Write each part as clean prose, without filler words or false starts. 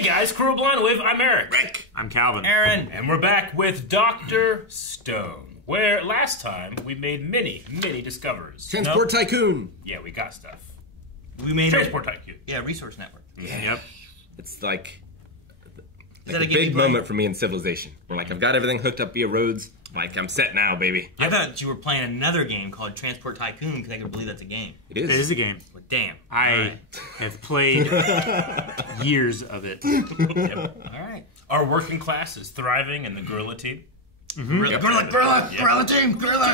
Hey guys, Crew Blind with. I'm Eric. Rick. I'm Calvin. Aaron. And we're back with Dr. Stone, where last time we made many discoveries. Transport Tycoon. Yeah, we got stuff. We made Transport Tycoon. Yeah, Resource Network. Yeah. Yep. It's like Is that a a big gimme moment for me in Civilization. Where like I've got everything hooked up via roads. Like I'm set now, baby. I thought you were playing another game called Transport Tycoon because I could believe that's a game. It is. It is a game. Well, damn. I have played years of it. Yep. All right. Our working class is thriving in the guerrilla team. Mm-hmm. Gorilla team, gorilla.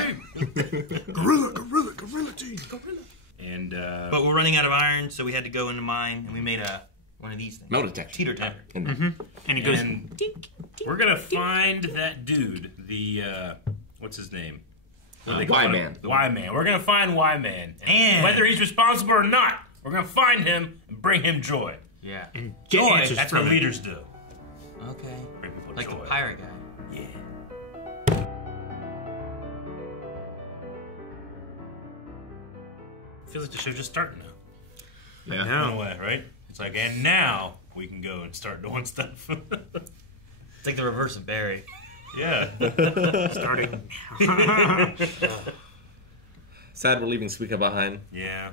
Gorilla team. And But we're running out of iron, so we had to go into mine, and we made one of these things. Metal detector. Teeter totter. And he goes, And we're gonna find that dude, the what's his name? What do they call him? Y-Man. Y-Man. We're gonna find Y-Man. And- whether he's responsible or not, we're gonna find him and bring him joy. Yeah. and get Joy, answers That's from what him. leaders do. Okay. Bring people Like joy. the pirate guy. Yeah. Feels like the show's just starting now. Yeah. In No. a way, right? It's like, and now we can go and start doing stuff. It's like the reverse of Barry. Yeah. Starting. Sad we're leaving Suika behind. Yeah.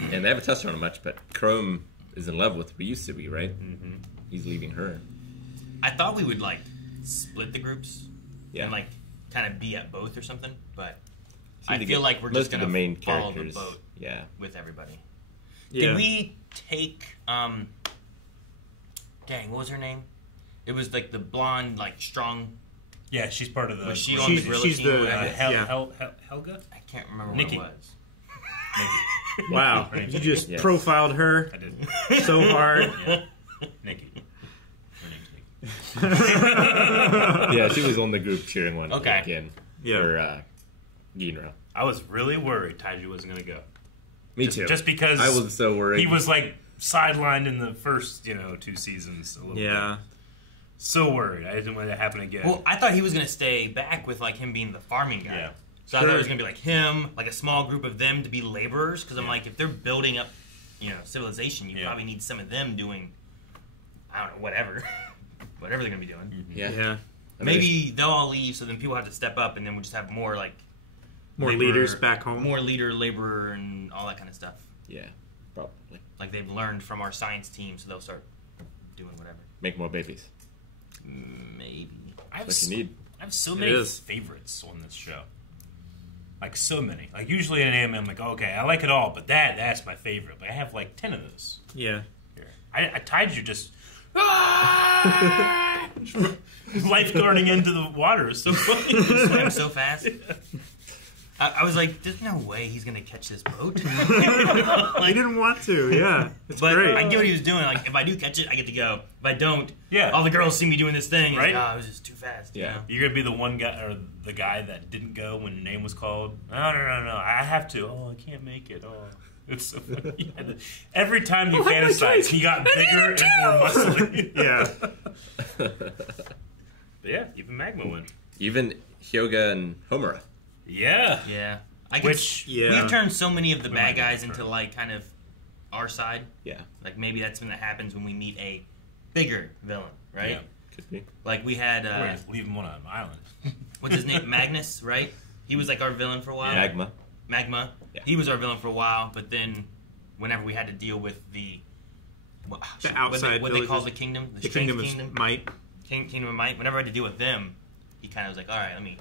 And they haven't touched on it much, but Chrome is in love with Ryusubi, right? Mm-hmm. He's leaving her. I thought we would, like, split the groups Yeah. and, like, kind of be at both or something, but Seem I to feel get like we're most just of going the main to follow the characters. boat Yeah. with everybody. Yeah. Did we take, dang, what was her name? It was, like, the blonde, like, strong, Yeah, she's part of the. was she on the She's- gorilla she's team the- or whatever? yeah. Helga? I can't remember Nikki. what it was. Nikki. Wow. Her name's You just Yes. profiled her I did. so hard. Yeah. Nikki. Her name's Nikki. Yeah, she was on the group cheering one Okay. again Yeah. for Ginro. I was really worried Taiju wasn't going to go. Me too. Just because I was so worried. he was like sidelined in the first, 2 seasons. A little Yeah. bit. So worried. I didn't want it to happen again. Well, I thought he was going to stay back with, like, him being the farming guy. Yeah. So I thought it was going to be like him, like a small group of them to be laborers, because I'm Yeah. like, if they're building up, civilization, you Yeah. probably need some of them doing, I don't know, whatever. Whatever they're going to be doing. Yeah. Yeah. I mean, Maybe they'll all leave, so then people have to step up, and then we'll just have more, like, More labor- leaders back home. More leader, laborer, and all that kind of stuff. Yeah. Probably. Like they've learned from our science team, so they'll start doing whatever. Make more babies. Maybe. I have What you s- need. I have so It many is. favorites on this show. Like, so many. Like, usually in anime, I'm like, okay, I like it all, but that's my favorite. But I have, like, 10 of those Yeah. here. I Taiju just... lifeguarding into the water is so funny. Swam so fast. I was like, there's no way he's gonna catch this boat. I didn't want to. Yeah. It's But great. I get what he was doing. Like, if I do catch it, I get to go. If I don't, Yeah. all the girls see me doing this thing. Right? Like, oh, it was just too fast. Yeah. You know? You're going to be the one guy, or the guy that didn't go when the name was called. No, I have to. Oh, I can't make it. Oh. It's so funny. Yeah, every time you fantasize, he got bigger and more muscly. Yeah. But yeah, even Magma went. Even Hyoga and Homura. Yeah. Yeah. I Which- Yeah. We've turned so many of the We bad might guys get into, further. like, kind of our side. Yeah. Like, maybe that's when that happens when we meet a bigger villain, right? Yeah. Could be. Like, we had, Or just leave him on an island. what's his name? Magnus, right? He was, like, our villain for a while. Magma. Magma. Yeah. He was our villain for a while, but then whenever we had to deal with the outside what they call villages. the kingdom, The Strength Kingdom of Might. Kingdom of Might. Whenever I had to deal with them, he kind of was like, "All right, let me.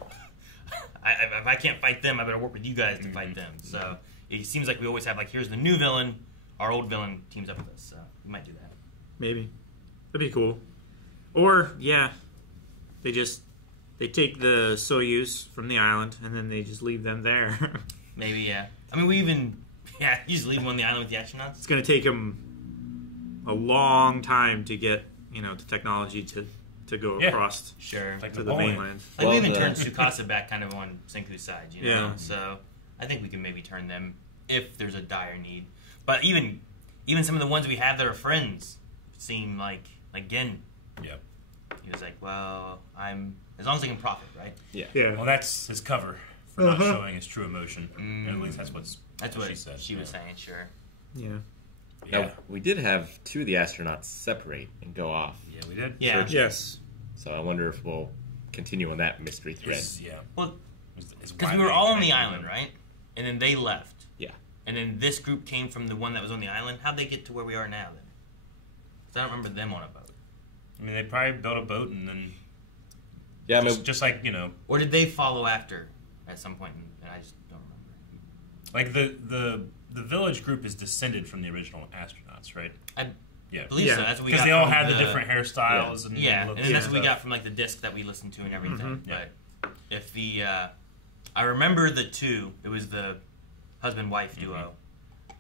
If I can't fight them, I better work with you guys to fight them." So it seems like we always have like, here's the new villain, our old villain teams up with us. So we might do that. Maybe. That'd be cool. Or, yeah, they take the Soyuz from the island and then they just leave them there. Maybe, yeah. I mean, we even you just leave them on the island with the astronauts. It's going to take them a long time to get, the technology to go Yeah. across Sure. Like to the Napoleon. mainland. Like, we Well, even the- turned Tsukasa back kind of on Senku's side, you know? Yeah. So I think we can maybe turn them if there's a dire need. But even some of the ones we have that are friends seem like Gin. Yep. He was like, well, as long as I can profit, right? Yeah. Yeah. Well, that's his cover for not showing his true emotion. Mm. At least that's what That's what she said. she was saying, sure. Yeah. Now, we did have 2 of the astronauts separate and go off. Yeah, we did. Yeah. Yes. So I wonder if we'll continue on that mystery thread. Yeah. Well, Is because we why were they all on the connected island, them. right? And then they left. Yeah. And then this group came from the one that was on the island. How'd they get to where we are now, then? 'Cause I don't remember them on a boat. I mean, they probably built a boat and then Yeah, I mean, just like, you know, Or did they follow after at some point? And I just don't remember. like the village group is descended from the original astronauts, right? I Yeah. believe Yeah. so. That's what we Because got they all from had the different hairstyles and Yeah, looks and that's what we stuff. got from like the disc that we listened to and everything. Mhm. Yeah. But if the I remember the 2, it was the husband-wife duo.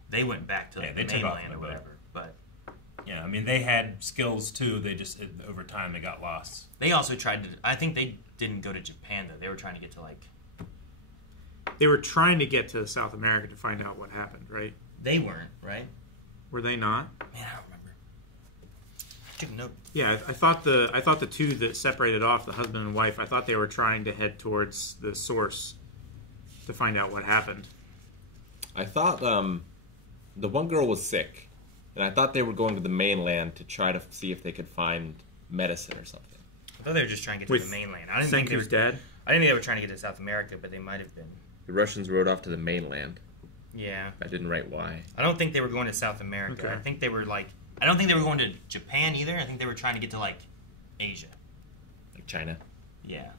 They went back to Yeah, like, they the took off mainland on or the boat. whatever. But Yeah, I mean, they had skills too. They just, over time, they got lost. they also tried to. I think they didn't go to Japan though. They were trying to get to like. They were trying to get to South America to find out what happened, right? They weren't right. Were they not? Man, I don't remember. I took a note. Yeah, I thought the 2 that separated off, the husband and wife, I thought they were trying to head towards the source to find out what happened. I thought the one girl was sick, and I thought they were going to the mainland to try to see if they could find medicine or something. I thought they were just trying to get to With the mainland. I didn't think they were. Senku's dad? I didn't think they were trying to get to South America, but they might have been. The Russians rode off to the mainland. Yeah. I didn't write why. I don't think they were going to South America. Okay. I think they were like. I don't think they were going to Japan either. I think they were trying to get to like Asia. Like China. Yeah.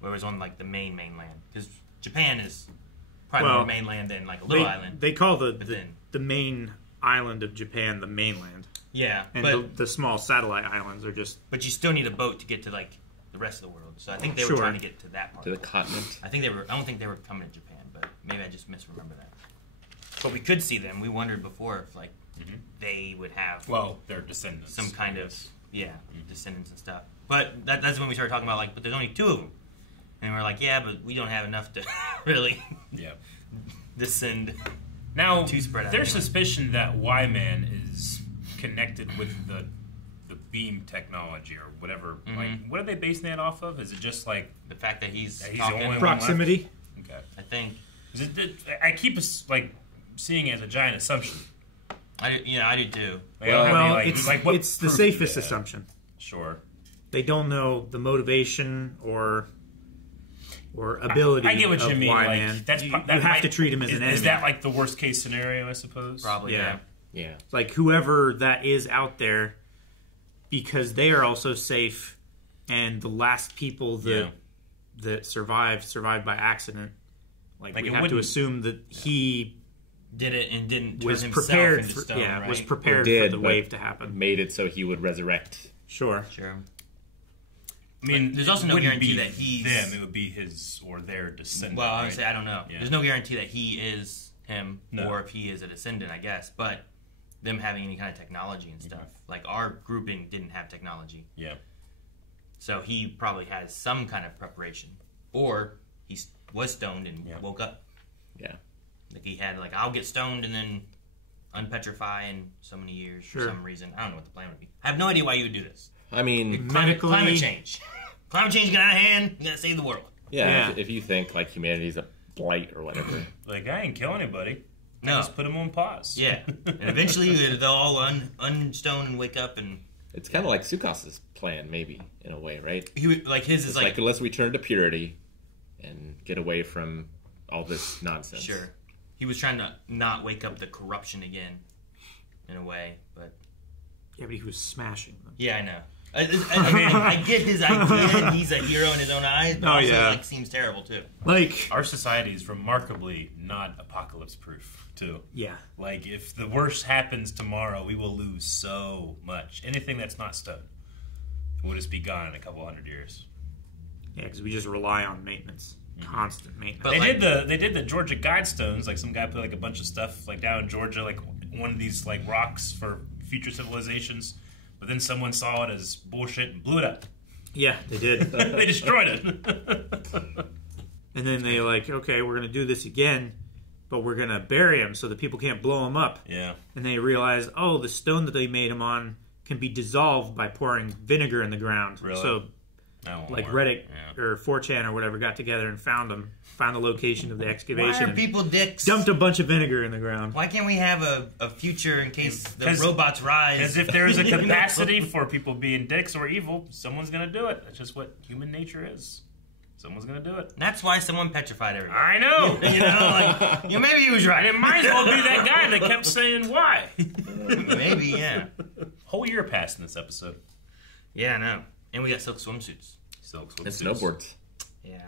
Where it was on like the mainland, because Japan is probably Well, more mainland than like a little They, island. they call But then- the main island of Japan the mainland. Yeah, And but the small satellite islands are just... but you still need a boat to get to like the rest of the world. So I think they were Sure. trying to get to that part. To the continent. I think they were. I don't think they were coming to Japan, but maybe I just misremember that. But we could see them. We wondered before if like they would have Well, they're descendants. some kind of descendants and stuff. But that's when we started talking about like, but there's only 2 of them, and we're like, yeah, but we don't have enough to really Yeah. descend. Now, Too spread out there's anyway. suspicion that Y-Man is connected with the beam technology or whatever. Like, what are they basing that off of? Is it just like The fact that he's He's the talking, only one. Proximity? okay? I think. Is it, I keep like seeing it as a giant assumption. I do too. Like, I don't have any, Well, like, it's, like, what it's the proof safest do they have? assumption. Sure. They don't know the motivation or ability I get what of you mean. Y-Man. Like, that's you, that you have might- to treat him as an enemy. Is that like the worst case scenario? I suppose. Probably. Yeah. Yeah. Yeah. Like whoever that is out there, because they are also safe, and the last people that survived by accident. Like Like, we it have to wouldn't- assume that he Did it and didn't turn was himself prepared into for stone, right? was prepared Did, for the but wave to happen. Made it so he would resurrect. Sure. Sure. I mean, But there's also it no wouldn't guarantee be that he's- them. It would be his or their descendant. Well, right? honestly, I don't know. Yeah. There's no guarantee that he is him No. or if he is a descendant, I guess. But them having any kind of technology and stuff, like our grouping didn't have technology, Yeah. so he probably has some kind of preparation, or he was stoned and woke up. Yeah. Like he had, like, I'll get stoned and then unpetrify in so many years for Sure. some reason. I don't know what the plan would be. I have no idea why you would do this. I mean, Climate change. Climate change get out of hand. You gotta save the world. yeah, Yeah. If you think like humanity's a blight or whatever. Like, I ain't kill anybody. I No. just put them on pause. Yeah, and eventually they'll all unstone and wake up, and It's kind of like Sukas's plan, maybe, in a way, right? he would, like his is It's like, like, let's return to purity and get away from all this nonsense. sure. He was trying to not wake up the corruption again, in a way, but Yeah, but he was smashing them. yeah, I know. I get his idea. He's a hero in his own eyes, but also yeah. like seems terrible too. Like, Our society is remarkably not apocalypse proof, too. yeah. Like, if the worst happens tomorrow, we will lose so much. Anything that's not stone will just be gone in a couple hundred years. Yeah, because we just rely on maintenance. Constant maintenance. But They like- did the Georgia Guidestones. Like, some guy put like a bunch of stuff like down in Georgia, like one of these like rocks for future civilizations. But then someone saw it as bullshit and blew it up. yeah, they did. They destroyed it. And then they like, okay, we're going to do this again, but we're going to bury him so that people can't blow him up. Yeah. And they realize, oh, the stone that they made him on can be dissolved by pouring vinegar in the ground. Really? So like Reddit or 4chan or whatever got together and found them, found the location of the excavation. Why are people dicks? Dumped a bunch of vinegar in the ground. Why can't we have a future in case the robots rise? Because if there is a capacity for people being dicks or evil, someone's going to do it. That's just what human nature is. Someone's going to do it. That's why someone petrified everything. I know. Maybe he was right. And it might as well be that guy that kept saying why. Maybe, yeah. Whole year passed in this episode. Yeah, I know. And we got silk swimsuits. And snowboards. Yeah,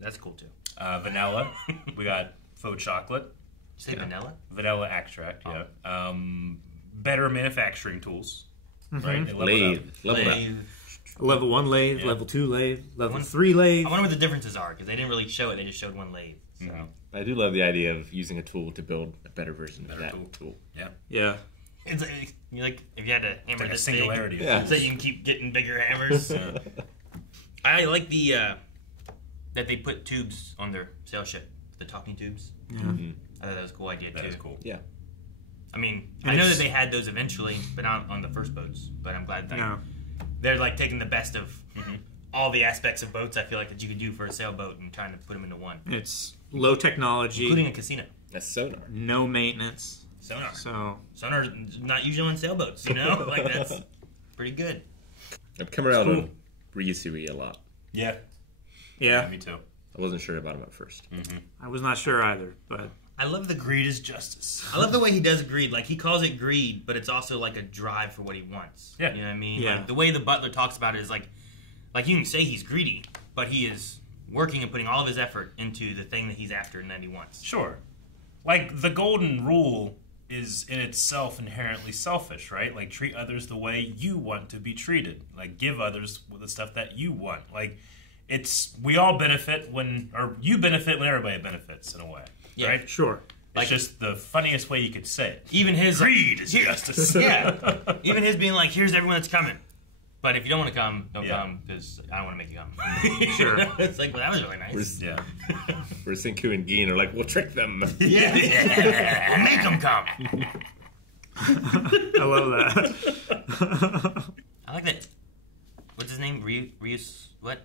that's cool too. Vanilla. We got faux chocolate. Did you say vanilla? Vanilla extract, yeah. Better manufacturing tools. Right? They Level up. Level 1 lathe, level 2 lathe, level 3 lathe. I wonder what the differences are, because they didn't really show it. They just showed one lathe. So. I do love the idea of using a tool to build a better version of that tool. Yeah. Yeah. It's like if you had to hammer this singularity. Big, so you can keep getting bigger hammers. I like the that they put tubes on their sail ship, the talking tubes. Yeah. Mm-hmm. I thought that was a cool idea too. That is cool. Yeah. I mean, I know that they had those eventually, but not on the first boats. But I'm glad that they're like taking the best of all the aspects of boats. I feel like that you could do for a sailboat and trying to put them into one. It's low technology, including a casino. That's sonar. No maintenance. Sonar's not usually on sailboats, you know? Like, that's pretty good. I've come around on Ryusui a lot. Yeah. Yeah. Me too. I wasn't sure about him at first. I was not sure either, but I love the greed is justice. I love the way he does greed. Like, he calls it greed, but it's also like a drive for what he wants. Yeah. You know what I mean? Yeah. Like, the way the butler talks about it is like you can say he's greedy, but he is working and putting all of his effort into the thing that he's after and that he wants. Sure. Like, the golden rule is in itself inherently selfish, right? Like, treat others the way you want to be treated. Like, give others the stuff that you want. Like, we all benefit you benefit when everybody benefits in a way, right? Sure. It's just the funniest way you could say it. Even his greed is justice. Yeah. Even his being like, here's everyone that's coming. But if you don't want to come, don't come, because I don't want to make you come. Sure. It's like, well, that was really nice. Whereas Senku and Gin are like, we'll trick them. Yeah. We'll make them come. I love that. I like that. What's his name? What?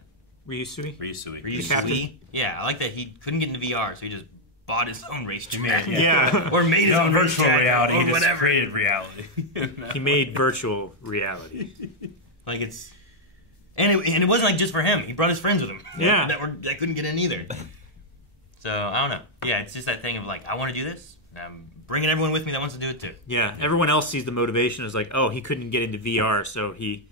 Ryusui. Yeah, I like that he couldn't get into VR, so he just bought his own racetrack. Or made his own virtual reality. Or He just whatever. created reality. He made virtual reality. Like, it's... And it wasn't like just for him. He brought his friends with him. Yeah. That couldn't get in either. So, I don't know. Yeah, it's just that thing of like, I want to do this. And I'm bringing everyone with me that wants to do it too. Yeah, everyone else sees the motivation as like, oh, he couldn't get into VR, so he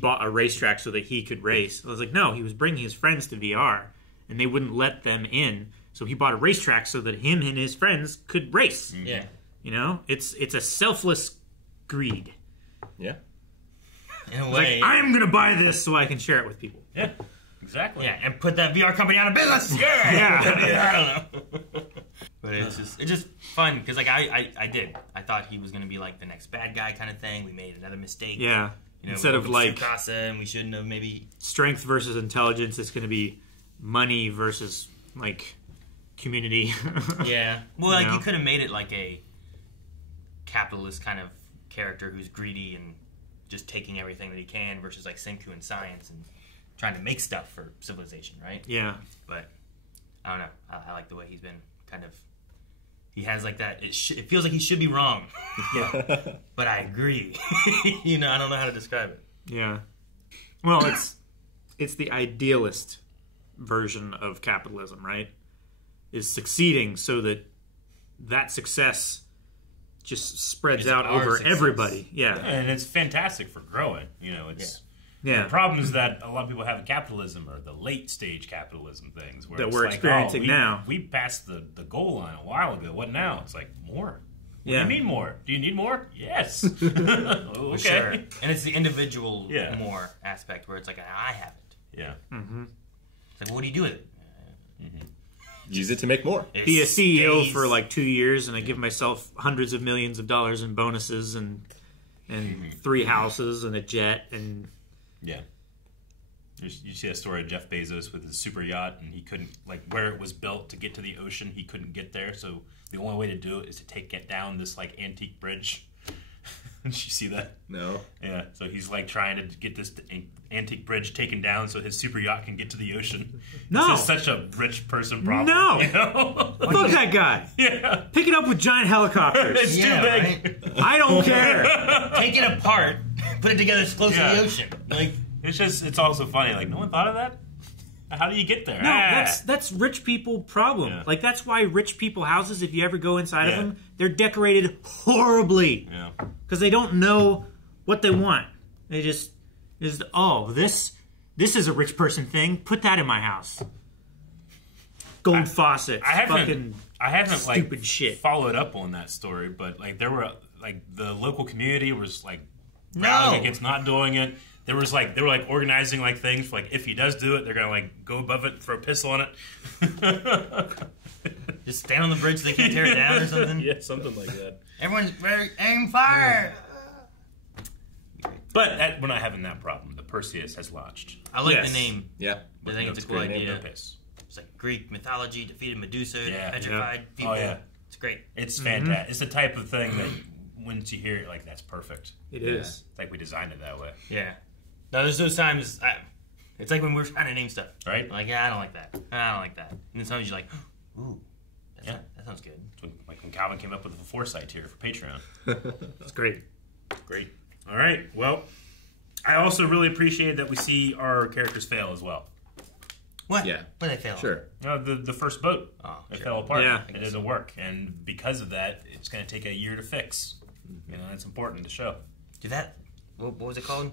bought a racetrack so that he could race. I was like, no, he was bringing his friends to VR, and they wouldn't let them in. So he bought a racetrack so that him and his friends could race. Yeah. You know, it's a selfless greed. Yeah. In a way. Like, I'm going to buy this so I can share it with people. Yeah, exactly. Yeah, and put that VR company out of business. Yeah. I don't know. But it's just fun, because like I thought he was going to be like the next bad guy kind of thing. We made another mistake. Yeah. You know, instead of like Tsukasa, and we shouldn't have maybe strength versus intelligence, it's going to be money versus like community. Yeah. Well, like you could have made it like a capitalist kind of character who's greedy and just taking everything that he can versus like Senku in science and trying to make stuff for civilization, right? Yeah. But I don't know. I like the way he's been kind of. He has like that. It feels like he should be wrong. Yeah. But I agree. You know, I don't know how to describe it. Yeah. Well, it's the idealist version of capitalism, right? Is succeeding so that success just spreads out over everybody. Yeah. And it's fantastic for growing. You know, it's the problems that a lot of people have in capitalism are the late stage capitalism things where that it's we're like, experiencing now. We passed the goal line a while ago. What now? It's like more. What do you mean more? Do you need more? Yes. Okay. Sure. And it's the individual Yeah. more aspect where it's like, I have it. Yeah. Mm-hmm. It's like, well, what do you do with it? Use it to make more. Be a CEO for like 2 years, and I give myself hundreds of millions of dollars in bonuses and 3 houses and a jet and yeah. You see a story of Jeff Bezos with his super yacht, and he couldn't, like, where it was built to get to the ocean, he couldn't get there. So the only way to do it is to take it down this like antique bridge. Did you see that? No. Yeah, so he's like trying to get this antique bridge taken down so his super yacht can get to the ocean. No. This is such a rich person problem. No. You know? Fuck that guy. Yeah. Pick it up with giant helicopters. It's too big. Right? I don't care. Take it apart, put it together as close to the ocean. Like, It's also funny. Like, no one thought of that? How do you get there? No, that's rich people problem. Yeah. Like that's why rich people houses, if you ever go inside of them, they're decorated horribly Yeah. because they don't know what they want. They just this is a rich person thing. Put that in my house. Gold faucets. I haven't stupid like shit. followed up on that story, but like there were like the local community was like No. rallying against not doing it. There was like they were like organizing like things for, like if he does do it, they're gonna like go above it and throw a pistol on it. just stand on the bridge so they can't tear it down or something. Yeah, something like that. Everyone's very aim fire. But we're not having that problem. The Perseus has launched. I like Yes. the name. Yeah. I think it's a cool great name. idea. No piss. It's like Greek mythology, defeated Medusa, Yeah. petrified people. Oh yeah, It's great. it's fantastic. It's the type of thing that once you hear it, like that's perfect. It is. It's like we designed it that way, Yeah. No, there's those times. It's like when we're trying to name stuff. right? Like, yeah, I don't like that. I don't like that. And then sometimes you're like, ooh, Yeah. that sounds good. Like when Calvin came up with the foresight here for Patreon. It's great. Great. All right. Well, I also really appreciate that we see our characters fail as well. What? Yeah. But they fail. Sure. The first boat, Oh, it sure. fell apart. Yeah. It didn't work, and because of that, it's going to take a year to fix. You know, it's important to show. Did that? What was it called?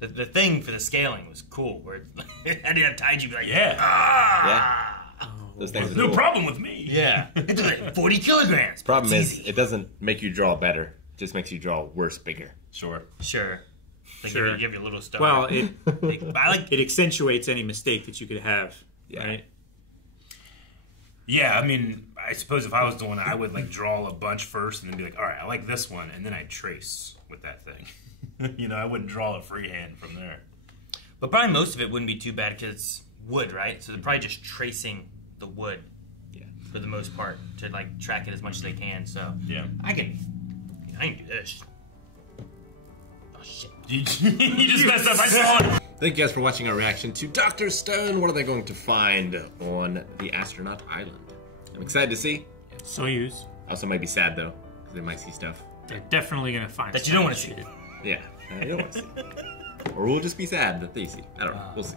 The thing for the scaling was cool. Where it had to have Taiju be like, Yeah. Yeah. Those things are No cool. problem with me. yeah, it's like 40 kilograms. Problem It's is, easy. it doesn't make you draw better. It just makes you draw worse, bigger. Sure. Sure. Like Sure. You have your little stuff. Well, I like. it accentuates any mistake that you could have. Yeah. Right? Yeah, I mean, I suppose if I was doing it, I would like draw a bunch first and then be like, all right, I like this one, and then I'd trace with that thing. You know, I wouldn't draw a freehand from there. But probably most of it wouldn't be too bad because it's wood, right? So they're probably just tracing the wood. Yeah. For the most part, to like track it as much as they can. So Yeah. I can do this. Oh shit! You just messed up. I saw it. Thank you guys for watching our reaction to Dr. Stone. What are they going to find on the astronaut island? I'm excited to see. Soyuz. I also might be sad though, because they might see stuff. They're definitely going to find That you don't stuff. want to see. Yeah, I don't want to see. Or we'll just be sad that they see. I don't know. We'll see.